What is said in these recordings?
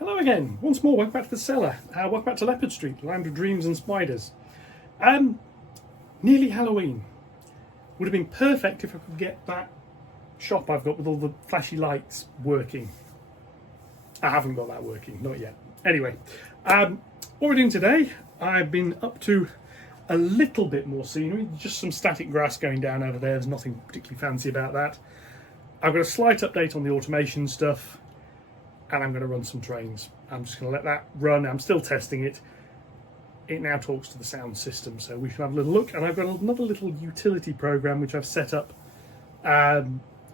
Hello again, once more, welcome back to the cellar. Welcome back to Leopard Street, land of dreams and spiders. Nearly Halloween. Would have been perfect if I could get that shop I've got with all the flashy lights working. I haven't got that working, not yet. Anyway, what we're doing today, I've been up to a little bit more scenery, just some static grass going down over there, there's nothing particularly fancy about that. I've got a slight update on the automation stuff, and I'm going to run some trains. I'm just going to let that run. I'm still testing it. It now talks to the sound system, so we should have a little look. And I've got another little utility program which I've set up,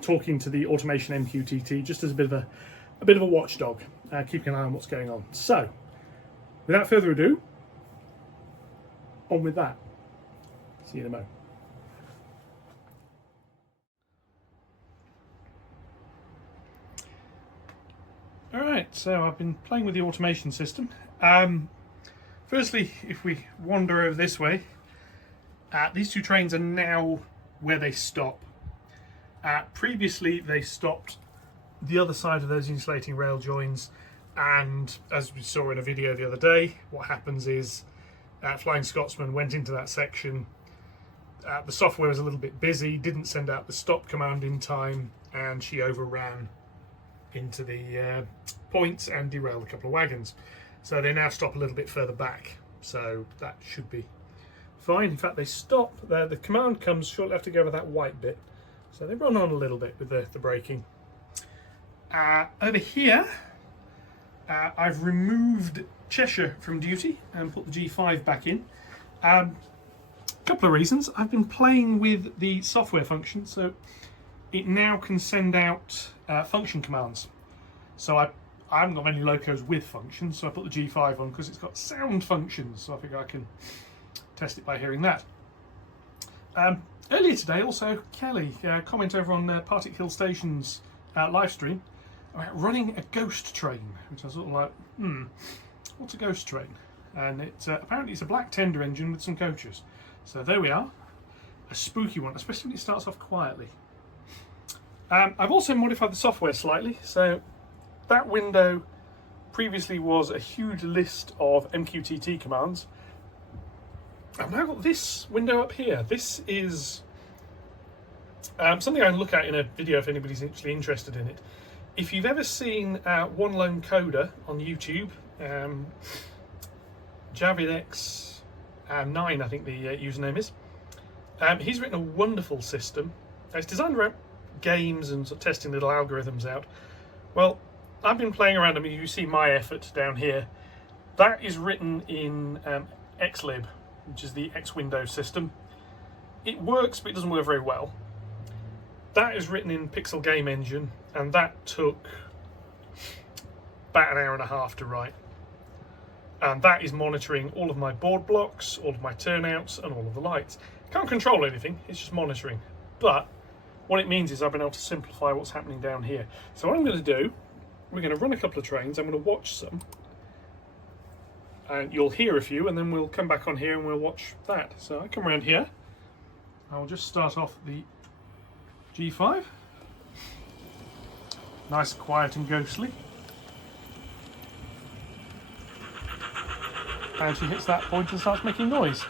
talking to the automation MQTT, just as a bit of a watchdog, keeping an eye on what's going on. So, without further ado, on with that. See you in a moment. Alright, so I've been playing with the automation system. Firstly, if we wander over this way, these two trains are now where they stop. Previously they stopped the other side of those insulating rail joins, and as we saw in a video the other day, what happens is Flying Scotsman went into that section, the software was a little bit busy, didn't send out the stop command in time, and she overran into the points and derailed a couple of wagons. So they now stop a little bit further back, so that should be fine. In fact, they stop there. The command comes shortly after go over that white bit, so they run on a little bit with the braking. Over here, I've removed Cheshire from duty and put the G5 back in. A couple of reasons. I've been playing with the software function, so it now can send out function commands. So I haven't got many locos with functions, so I put the G5 on because it's got sound functions, so I think I can test it by hearing that. Earlier today, also, Kelly, comment over on Partick Hill Station's live stream about running a ghost train, which I was sort of like, what's a ghost train? And it's apparently it's a black tender engine with some coaches. So there we are, a spooky one, especially when it starts off quietly. I've also modified the software slightly, so that window previously was a huge list of MQTT commands. I've now got this window up here. This is something I can look at in a video if anybody's actually interested in it. If you've ever seen OneLonecoder on YouTube, JavidX9 I think the username is, he's written a wonderful system. It's designed around games and sort of testing little algorithms out. Well, I've been playing around. I mean, you see my effort down here. That is written in Xlib, which is the X Windows system. It works, but it doesn't work very well. That is written in Pixel Game Engine, and that took about an hour and a half to write. And that is monitoring all of my board blocks, all of my turnouts, and all of the lights. Can't control anything, it's just monitoring. But what it means is I've been able to simplify what's happening down here. So what I'm going to do, we're going to run a couple of trains, I'm going to watch some, and you'll hear a few, and then we'll come back on here and we'll watch that. So I come around here, I'll just start off the G5. Nice, quiet and ghostly. And she hits that point and starts making noise.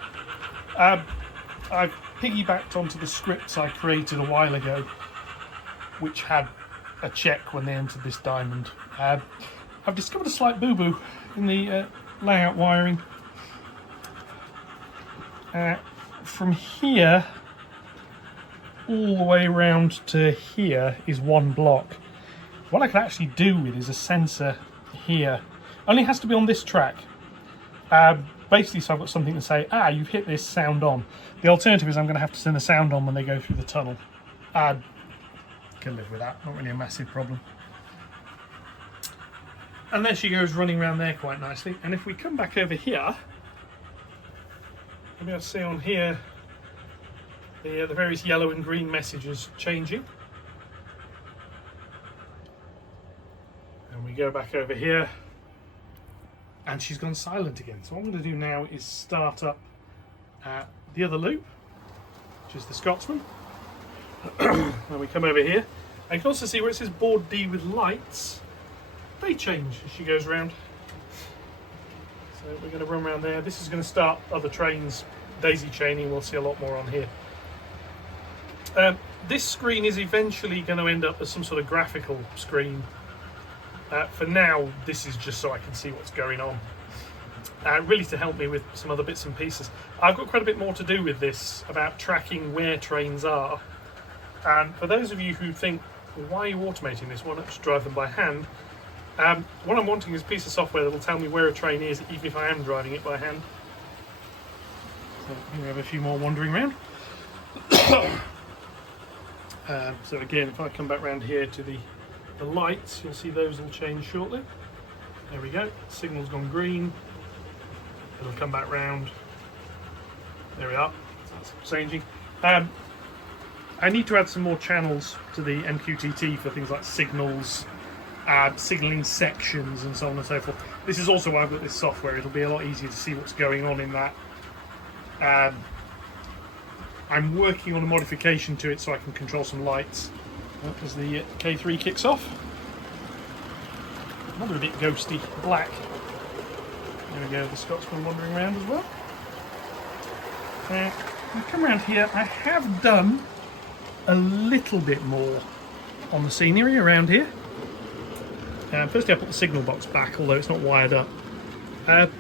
I've piggybacked onto the scripts I created a while ago, which had a check when they entered this diamond. I've discovered a slight boo-boo in the layout wiring. From here all the way around to here is one block. What I can actually do with is a sensor here. Only has to be on this track. Basically, so I've got something to say, you've hit this, sound on. The alternative is I'm going to have to send the sound on when they go through the tunnel. Can live with that, not really a massive problem. And there she goes running around there quite nicely. And if we come back over here, you'll be able to see on here the various yellow and green messages changing. And we go back over here, and she's gone silent again. So what I'm going to do now is start up the other loop, which is the Scotsman. When we come over here, I can also see where it says board D with lights. they change as she goes round. So we're going to run around there. This is going to start other trains daisy chaining. We'll see a lot more on here. This screen is eventually going to end up as some sort of graphical screen. For now, this is just so I can see what's going on. Really to help me with some other bits and pieces. I've got quite a bit more to do with this about tracking where trains are. And for those of you who think, well, why are you automating this? Why not just drive them by hand? What I'm wanting is a piece of software that will tell me where a train is, even if I am driving it by hand. So here we have a few more wandering around. So again, if I come back round here to the lights, you'll see those will change shortly. There we go, signal's gone green. It'll come back round. There we are, that's changing. I need to add some more channels to the MQTT for things like signals, signalling sections and so on and so forth. This is also why I've got this software. It'll be a lot easier to see what's going on in that. I'm working on a modification to it so I can control some lights as the K3 kicks off. Another bit ghosty black. There we go, the Scotsman wandering around as well. I come around here, I have done a little bit more on the scenery around here. Firstly, I put the signal box back, although it's not wired up. The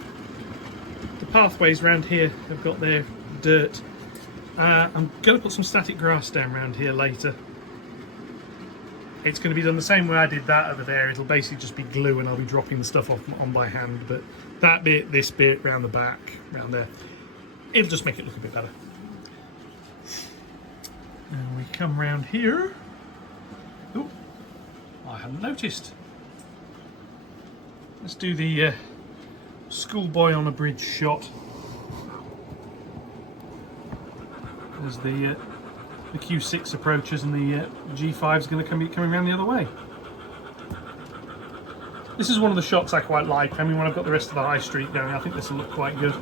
pathways around here have got their dirt. I'm going to put some static grass down around here later. It's going to be done the same way I did that over there. It'll basically just be glue and I'll be dropping the stuff off on by hand. But that bit, this bit, round the back, round there, it'll just make it look a bit better. And we come round here. Oh, I hadn't noticed. Let's do the schoolboy on a bridge shot. As the Q6 approaches and the G5 is going to be coming around the other way. This is one of the shots I quite like. I mean, when I've got the rest of the high street going, I think this will look quite good.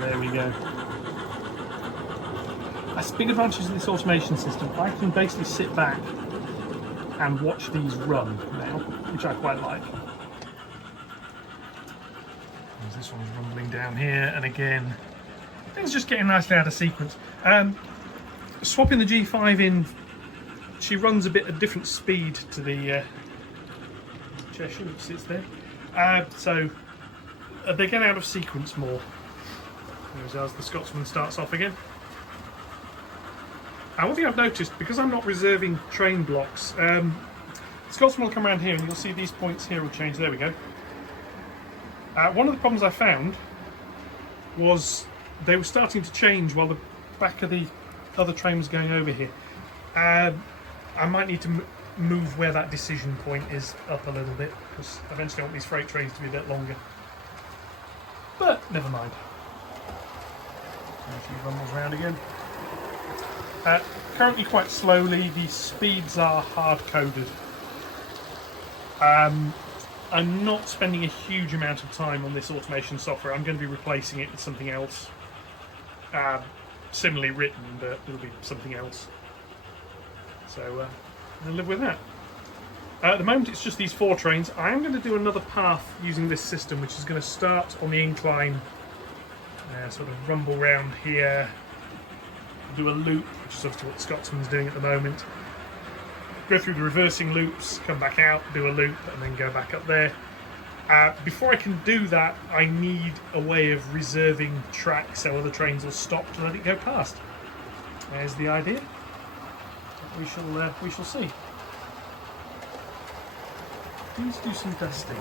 There we go. A big advantage of this automation system, I can basically sit back and watch these run now, which I quite like. This one's rumbling down here, and again, things just getting nicely out of sequence. Swapping the G5 in, she runs a bit at different speed to the Cheshire, which sits there. So they get out of sequence more. As the Scotsman starts off again. One thing I've noticed, because I'm not reserving train blocks, Scotsman will come around here and you'll see these points here will change. There we go. One of the problems I found was they were starting to change while the back of the other train was going over here. I might need to move where that decision point is up a little bit, because eventually I want these freight trains to be a bit longer. But never mind. A few rumbles around again. Currently quite slowly, the speeds are hard-coded. I'm not spending a huge amount of time on this automation software. I'm going to be replacing it with something else. Similarly written, but it'll be something else. So I'll live with that. At the moment it's just these 4 trains. I am going to do another path using this system, which is going to start on the incline, sort of rumble round here, do a loop, which is obviously what Scotsman's doing at the moment. Go through the reversing loops, come back out, do a loop, and then go back up there. Before I can do that, I need a way of reserving track so other trains will stop to let it go past. There's the idea. We shall see. Let's do some dusting.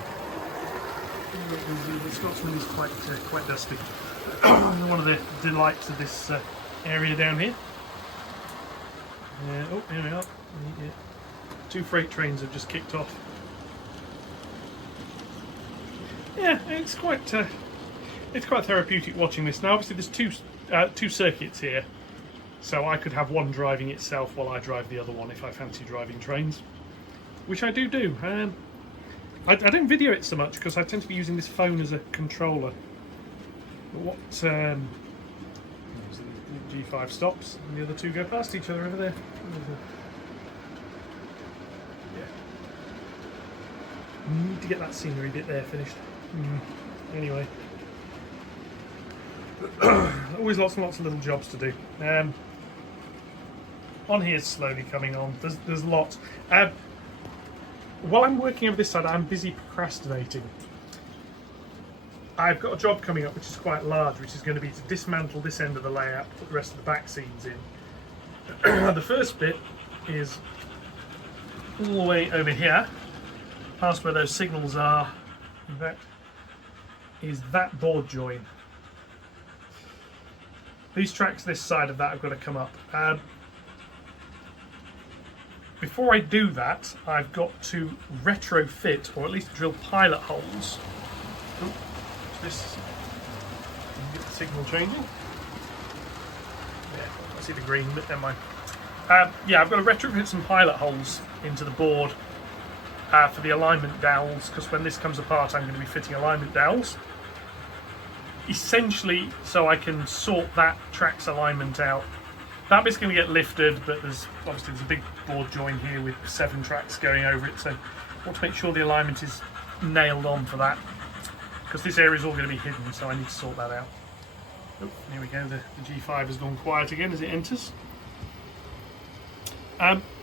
The Scotsman is quite dusty. One of the delights of this area down here. Oh, here we are. 2 freight trains have just kicked off. Yeah, it's quite therapeutic watching this. Now, obviously, there's two circuits here, so I could have one driving itself while I drive the other one if I fancy driving trains, which I do. I don't video it so much because I tend to be using this phone as a controller. But what the G5 stops and the other 2 go past each other over there. Need to get that scenery bit there finished. Anyway. Always lots and lots of little jobs to do. On here is slowly coming on. There's lots. While I'm working over this side, I'm busy procrastinating. I've got a job coming up which is quite large, which is going to be to dismantle this end of the layout, put the rest of the back scenes in. The first bit is all the way over here, past where those signals are. That is that board join. These tracks this side of that have got to come up. Before I do that, I've got to retrofit, or at least drill pilot holes. Ooh, this, get the signal changing. Yeah, I see the green, but never mind. Yeah, I've got to retrofit some pilot holes into the board for the alignment dowels, because when this comes apart, I'm going to be fitting alignment dowels. Essentially, so I can sort that track's alignment out. That bit's going to get lifted, but there's a big board join here with 7 tracks going over it, so I want to make sure the alignment is nailed on for that, because this area is all going to be hidden, so I need to sort that out. Oh, here we go, the G5 has gone quiet again as it enters.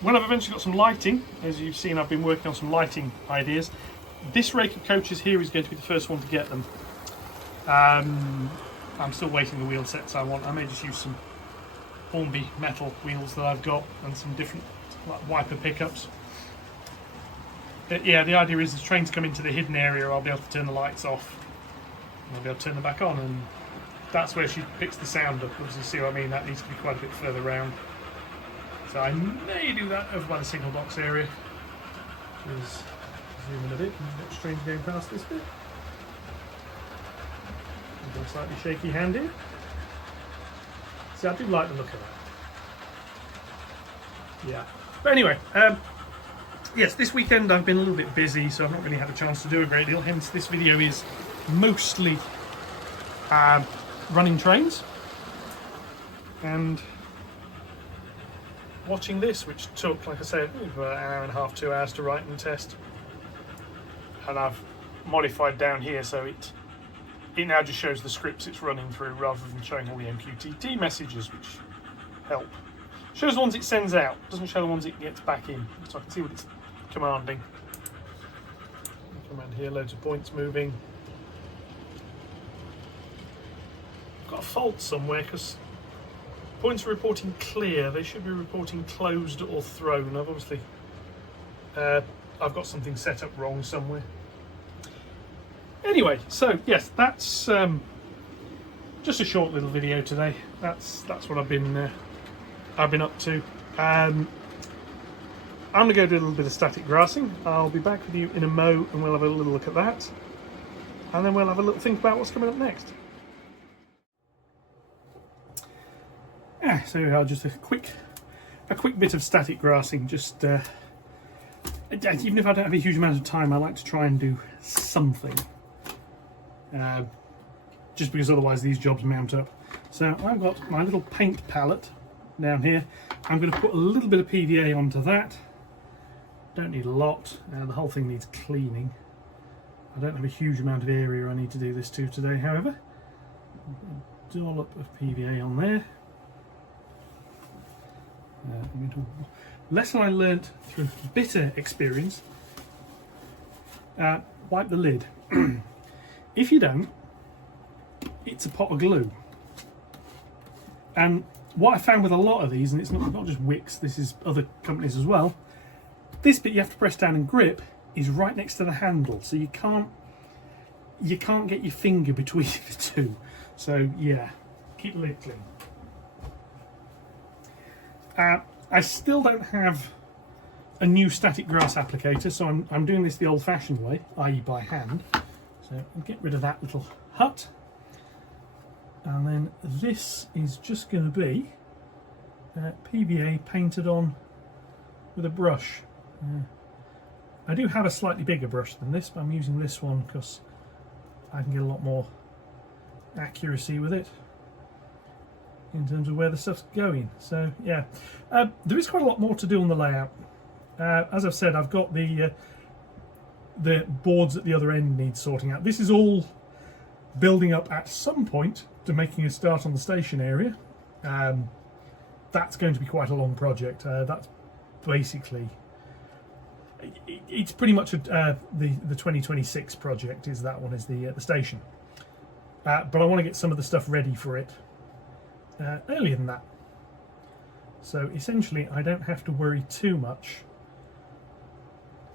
When I've eventually got some lighting, as you've seen, I've been working on some lighting ideas. This rake of coaches here is going to be the first one to get them. I'm still waiting the wheel sets I want. I may just use some Hornby metal wheels that I've got and some different like wiper pickups. But yeah, the idea is as trains come into the hidden area, I'll be able to turn the lights off and I'll be able to turn them back on, and that's where she picks the sound up. Obviously, see what I mean? That needs to be quite a bit further round. So I may do that over by the signal box area. Just zoom in a bit and watch trains going past this bit. I've got a slightly shaky hand here. See, I do like the look of that. Yeah. But anyway, yes, this weekend I've been a little bit busy, so I've not really had a chance to do a great deal. Hence, this video is mostly running trains and watching this, which took, like I said, about an hour and a half, 2 hours to write and test. And I've modified down here so it now just shows the scripts it's running through rather than showing all the MQTT messages, which help. Shows the ones it sends out, doesn't show the ones it gets back in, so I can see what it's commanding. Command here, loads of points moving. I've got a fault somewhere because points are reporting clear, they should be reporting closed or thrown. I've obviously I've got something set up wrong somewhere. Anyway, so yes, that's just a short little video today. That's what I've been up to. I'm gonna go do a little bit of static grassing. I'll be back with you in a mo, and we'll have a little look at that, and then we'll have a little think about what's coming up next. Yeah, so I'll just a quick bit of static grassing. Just even if I don't have a huge amount of time, I like to try and do something. Just because otherwise these jobs mount up. So I've got my little paint palette down here. I'm going to put a little bit of PVA onto that. Don't need a lot. The whole thing needs cleaning. I don't have a huge amount of area I need to do this to today, however. A dollop of PVA on there. Lesson I learnt through bitter experience: wipe the lid. If you don't, it's a pot of glue. And what I found with a lot of these, and it's not just Wix, this is other companies as well, this bit you have to press down and grip is right next to the handle, so you can't get your finger between the two. So yeah, keep the lid clean. I still don't have a new static grass applicator, so I'm doing this the old-fashioned way, i.e. by hand. So I'll get rid of that little hut, and then this is just going to be PVA painted on with a brush. I do have a slightly bigger brush than this, but I'm using this one because I can get a lot more accuracy with it in terms of where the stuff's going. So yeah, there is quite a lot more to do on the layout. As I've said, I've got the the boards at the other end need sorting out. This is all building up at some point to making a start on the station area. That's going to be quite a long project. That's basically, it's pretty much the 2026 project. Is that one is the station? But I want to get some of the stuff ready for it earlier than that. So essentially, I don't have to worry too much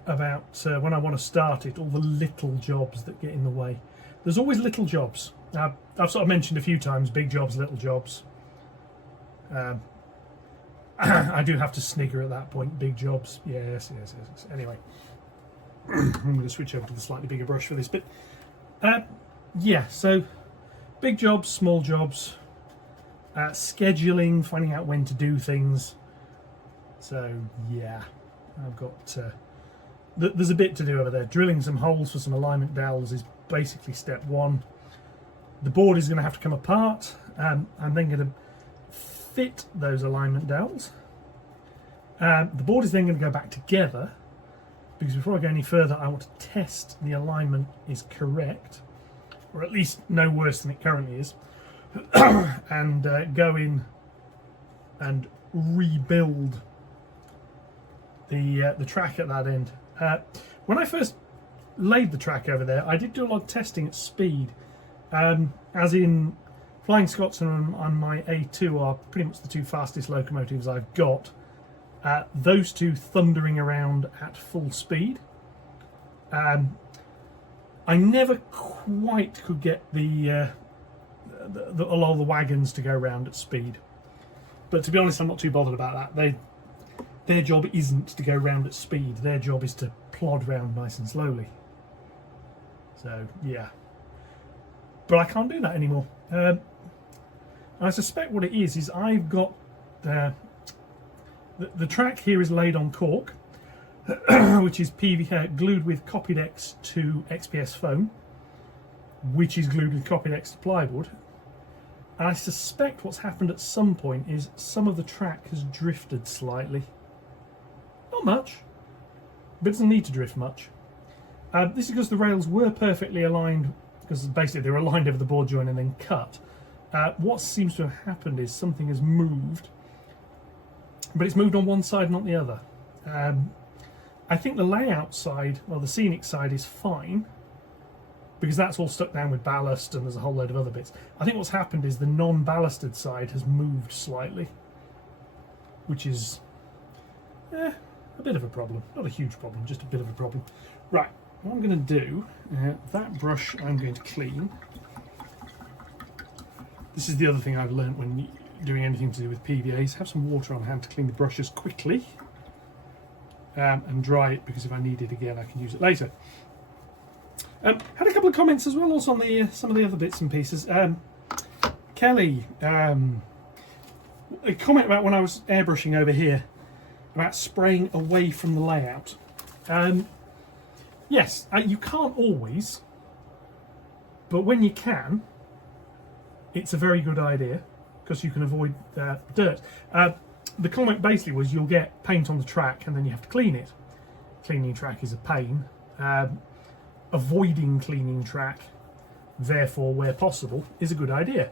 about when I want to start it, all the little jobs that get in the way. There's always little jobs. I've sort of mentioned a few times, big jobs, little jobs. I do have to snigger at that point, big jobs. Yes. Anyway, I'm going to switch over to the slightly bigger brush for this bit. Yeah, so big jobs, small jobs, scheduling, finding out when to do things. So yeah, I've got there's a bit to do over there. Drilling some holes for some alignment dowels is basically step one. The board is going to have to come apart. I'm then going to fit those alignment dowels. The board is then going to go back together, because before I go any further I want to test the alignment is correct, or at least no worse than it currently is, and go in and rebuild the track at that end. When I first laid the track over there, I did do a lot of testing at speed, as in Flying Scotsman and my A2 are pretty much the two fastest locomotives I've got. Those two thundering around at full speed. I never quite could get a lot of the wagons to go round at speed, but to be honest, I'm not too bothered about that. Their job isn't to go round at speed. Their job is to plod round nice and slowly. So yeah, but I can't do that anymore. I suspect what it is I've got the track here is laid on cork, which is glued with copied X to XPS foam, which is glued with copied X to plywood. And I suspect what's happened at some point is some of the track has drifted slightly. Not much, but it doesn't need to drift much. This is because the rails were perfectly aligned, because basically they were aligned over the board joint and then cut. What seems to have happened is something has moved, but it's moved on one side, not the other. I think the layout side, or the scenic side, is fine, because that's all stuck down with ballast and there's a whole load of other bits. I think what's happened is the non-ballasted side has moved slightly, which is a bit of a problem. Not a huge problem, just a bit of a problem. Right, what I'm going to do, that brush I'm going to clean. This is the other thing I've learned when doing anything to do with PVAs. Have some water on hand to clean the brushes quickly, and dry it, because if I need it again I can use it later. Had a couple of comments as well also on the some of the other bits and pieces. Kelly, a comment about when I was airbrushing over here about spraying away from the layout. Yes, you can't always, but when you can, it's a very good idea, because you can avoid dirt. The comment basically was you'll get paint on the track and then you have to clean it. Cleaning track is a pain. Avoiding cleaning track, therefore, where possible, is a good idea.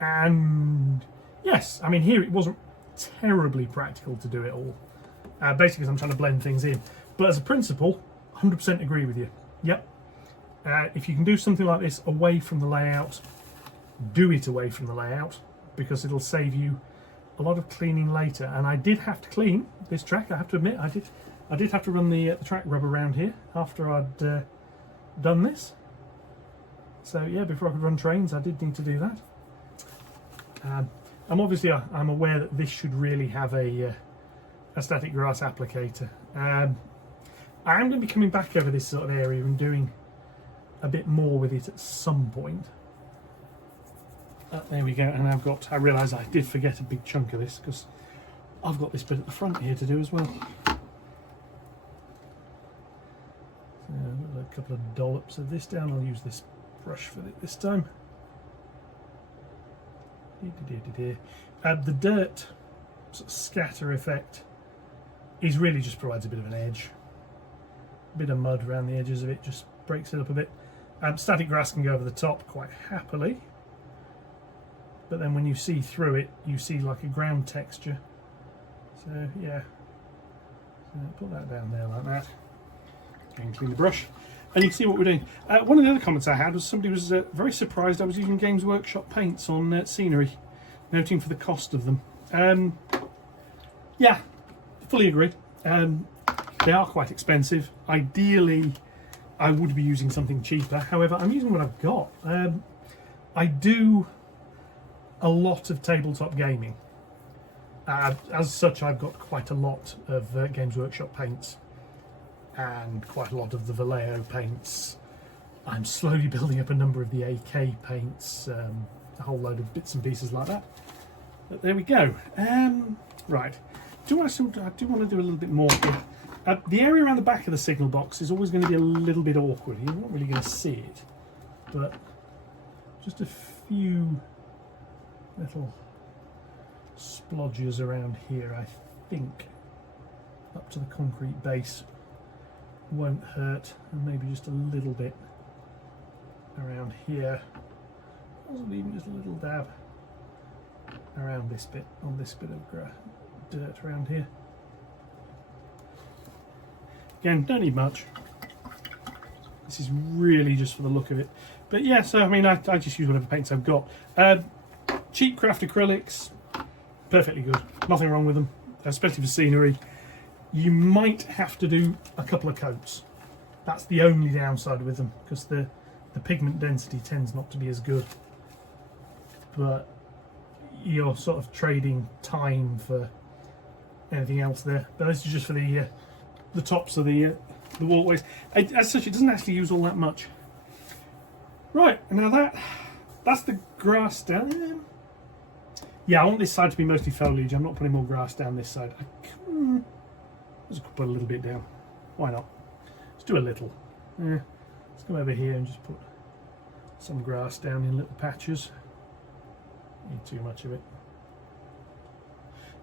And yes, I mean, here it wasn't terribly practical to do it all, basically because I'm trying to blend things in. But as a principle, 100% agree with you. Yep. If you can do something like this away from the layout, do it away from the layout, because it'll save you a lot of cleaning later. And I did have to clean this track, I have to admit. I did have to run the track rub around here after I'd done this. So yeah, before I could run trains I did need to do that. I'm aware that this should really have a static grass applicator. I am going to be coming back over this sort of area and doing a bit more with it at some point. There we go, and I realise I did forget a big chunk of this, because I've got this bit at the front here to do as well. So a couple of dollops of this down. I'll use this brush for it this time. The dirt sort of scatter effect really just provides a bit of an edge. bit of mud around the edges of it just breaks it up a bit. Static grass can go over the top quite happily, but then when you see through it, you see like a ground texture. So yeah, so put that down there like that. And clean the brush, and you can see what we're doing. One of the other comments I had was somebody was very surprised I was using Games Workshop paints on scenery, noting for the cost of them. Yeah, fully agree. They are quite expensive. Ideally, I would be using something cheaper. However, I'm using what I've got. I do a lot of tabletop gaming. As such, I've got quite a lot of Games Workshop paints and quite a lot of the Vallejo paints. I'm slowly building up a number of the AK paints, a whole load of bits and pieces like that. But there we go. Right, I do want to do a little bit more here. The area around the back of the signal box is always going to be a little bit awkward. You're not really going to see it, but just a few little splodges around here, I think, up to the concrete base won't hurt, and maybe just a little bit around here, possibly even just a little dab around this bit, on this bit of dirt around here. Again, don't need much. This is really just for the look of it. But yeah, so I mean, I just use whatever paints I've got. Cheap craft acrylics, perfectly good. Nothing wrong with them, especially for scenery. You might have to do a couple of coats. That's the only downside with them, because the pigment density tends not to be as good. But you're sort of trading time for anything else there. But this is just for the tops of the walkways. As such, it doesn't actually use all that much. Right, now that's the grass down. Yeah, I want this side to be mostly foliage. I'm not putting more grass down this side. Let's put a little bit down. Why not? Let's do a little. Let's come over here and just put some grass down in little patches. Need too much of it.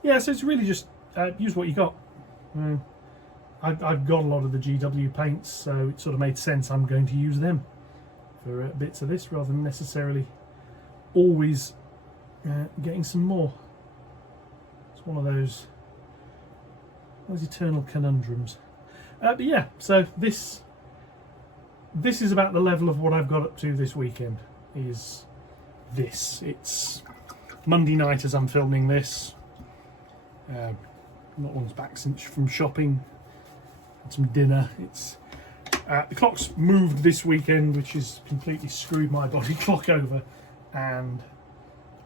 Yeah, so it's really just use what you got. I've got a lot of the GW paints, so it sort of made sense I'm going to use them for bits of this rather than necessarily always getting some more. It's one of those eternal conundrums. But yeah, so this is about the level of what I've got up to this weekend. Is this? It's Monday night as I'm filming this. Not long back since from shopping, had some dinner. It's the clock's moved this weekend, which has completely screwed my body clock over, and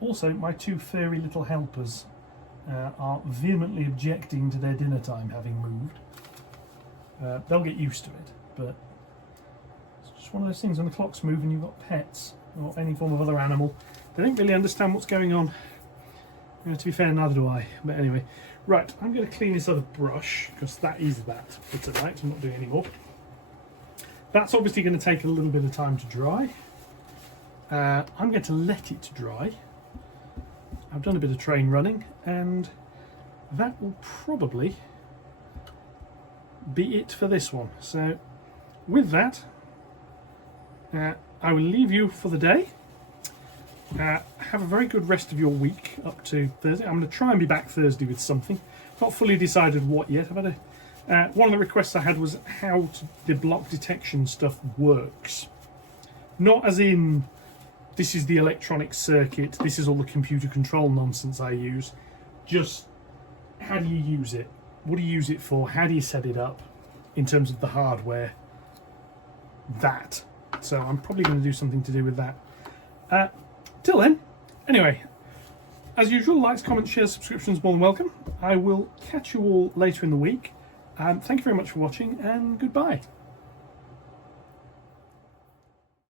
also my two furry little helpers are vehemently objecting to their dinner time having moved. They'll get used to it, but it's just one of those things when the clocks move and you've got pets or any form of other animal, they don't really understand what's going on. To be fair, neither do I. But anyway, right, I'm going to clean this other brush because that is that for tonight. I'm not doing any more. That's obviously going to take a little bit of time to dry. I'm going to let it dry. I've done a bit of train running, and that will probably be it for this one. So with that, I will leave you for the day. Have a very good rest of your week up to Thursday. I'm going to try and be back Thursday with something. Not fully decided what yet. I've had one of the requests I had was how the block detection stuff works. Not as in this is the electronic circuit, this is all the computer control nonsense I use. Just how do you use it? What do you use it for? How do you set it up in terms of the hardware? That. So I'm probably going to do something to do with that. Till then, anyway, as usual, likes, comments, shares, subscriptions, more than welcome. I will catch you all later in the week. Thank you very much for watching, and goodbye.